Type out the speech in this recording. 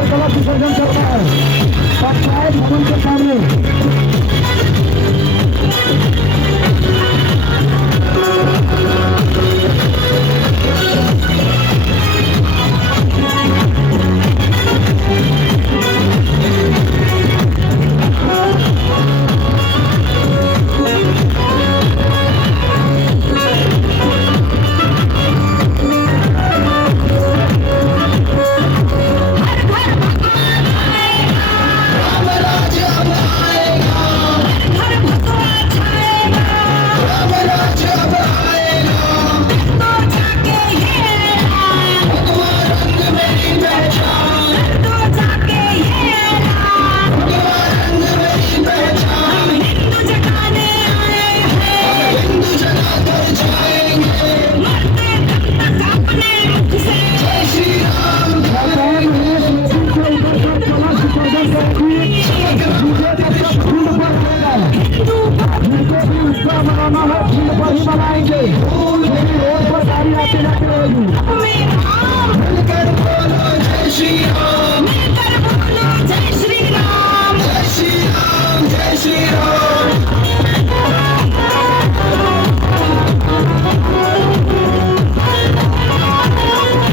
पर कलश विसर्जन करना है पंचायत भवन के सामने। मनाना है फील्ड पर ही मनाएंगे, रोड पर गाड़ी आते जाते रहेगी।